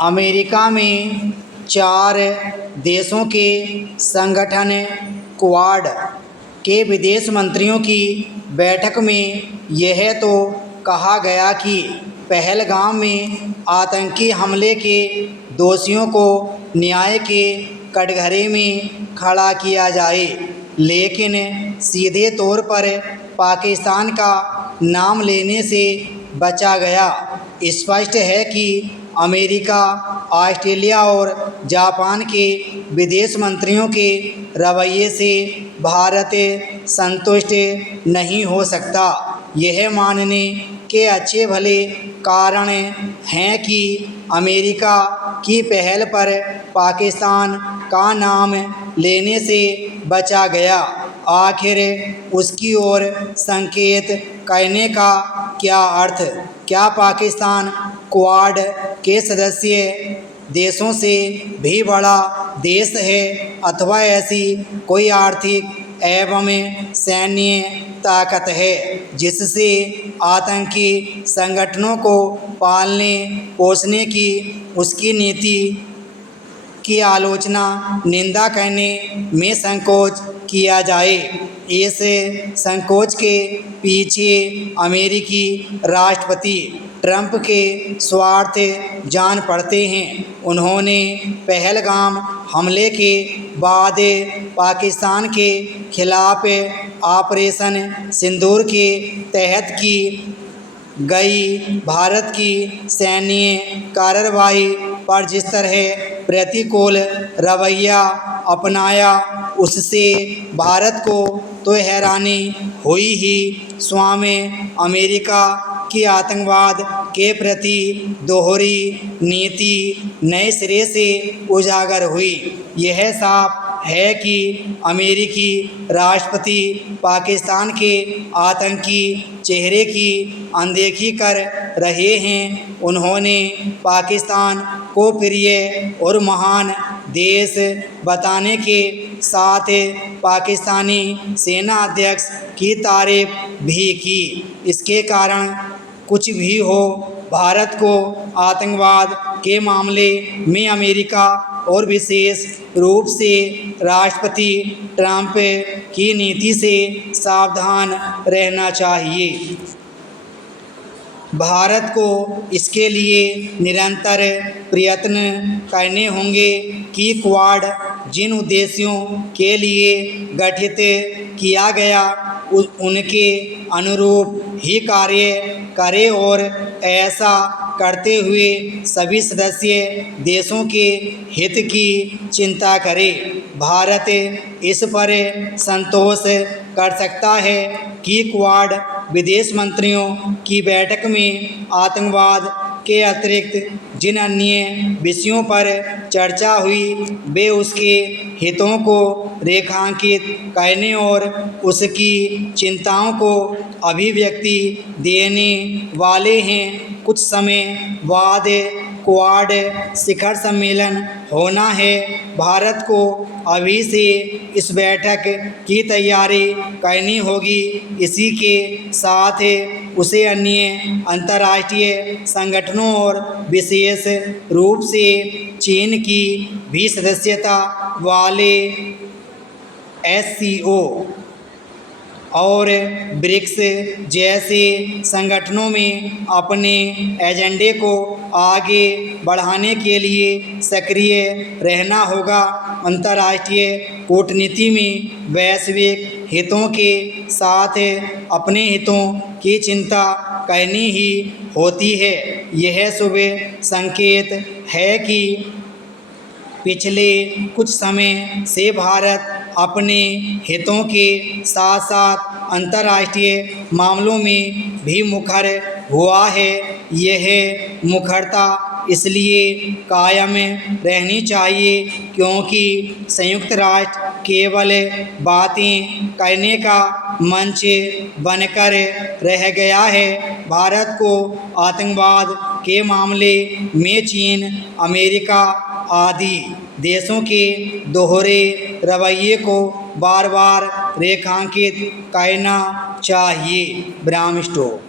America में 4 देशों के संगठन क्वाड के विदेश मंत्रियों की बैठक में यह तो कहा गया कि पहलगाम में आतंकी हमले के दोषियों को न्याय के कटघरे में खड़ा किया जाए, लेकिन सीधे तौर पर पाकिस्तान का नाम लेने से बचा गया। स्पष्ट है कि अमेरिका, ऑस्ट्रेलिया और जापान के विदेश मंत्रियों के रवैये से भारत संतुष्ट नहीं हो सकता। यह मानने के अच्छे भले कारण हैं कि अमेरिका की पहल पर पाकिस्तान का नाम लेने से बचा गया। आखिर उसकी ओर संकेत करने का क्या अर्थ? क्या पाकिस्तान क्वाड के सदस्य देशों से भी बड़ा देश है, अथवा ऐसी कोई आर्थिक एवं सैन्य ताकत है जिससे आतंकी संगठनों को पालने पोसने की उसकी नीति की आलोचना, निंदा करने में संकोच किया जाए? इस संकोच के पीछे अमेरिकी राष्ट्रपति ट्रंप के स्वार्थ जान पड़ते हैं। उन्होंने पहलगाम हमले के बाद पाकिस्तान के खिलाफ ऑपरेशन सिंदूर के तहत की गई भारत की सैन्य कार्रवाई पर जिस तरह प्रतिकूल रवैया अपनाया, उससे भारत को तो हैरानी हुई ही, स्वामी अमेरिका की आतंकवाद के प्रति दोहरी नीति नए सिरे से उजागर हुई। यह साफ है कि अमेरिकी राष्ट्रपति पाकिस्तान के आतंकी चेहरे की अनदेखी कर रहे हैं। उन्होंने पाकिस्तान को प्रिय और महान देश बताने के साथ पाकिस्तानी सेना अध्यक्ष की तारीफ भी की। इसके कारण कुछ भी हो, भारत को आतंकवाद के मामले में अमेरिका और विशेष रूप से राष्ट्रपति ट्रंप की नीति से सावधान रहना चाहिए। भारत को इसके लिए निरंतर प्रयत्न करने होंगे कि क्वाड जिन उद्देश्यों के लिए गठित किया गया उनके अनुरूप ही कार्य करे और ऐसा करते हुए सभी सदस्य देशों के हित की चिंता करे। भारत इस पर संतोष कर सकता है कि क्वाड विदेश मंत्रियों की बैठक में आतंकवाद के अतिरिक्त जिन अन्य विषयों पर चर्चा हुई वे उसके हितों को रेखांकित करने और उसकी चिंताओं को अभिव्यक्ति देने वाले हैं। कुछ समय बाद क्वाड शिखर सम्मेलन होना है। भारत को अभी से इस बैठक की तैयारी करनी होगी। इसी के साथ उसे अन्य अंतर्राष्ट्रीय संगठनों और विशेष रूप से चीन की भी सदस्यता वाले SCO और ब्रिक्स जैसे संगठनों में अपने एजेंडे को आगे बढ़ाने के लिए सक्रिय रहना होगा। अंतर्राष्ट्रीय कूटनीति में वैश्विक हितों के साथ अपने हितों की चिंता करनी ही होती है। यह शुभ संकेत है कि पिछले कुछ समय से भारत अपने हितों के साथ साथ अंतर्राष्ट्रीय मामलों में भी मुखर हुआ है। यह मुखरता इसलिए कायम रहनी चाहिए क्योंकि संयुक्त राष्ट्र केवल बातें करने का मंच बनकर रह गया है। भारत को आतंकवाद के मामले में चीन, अमेरिका आदि देशों के दोहरे रवैये को बार बार रेखांकित करना चाहिए। ब्राह्म स्टोक।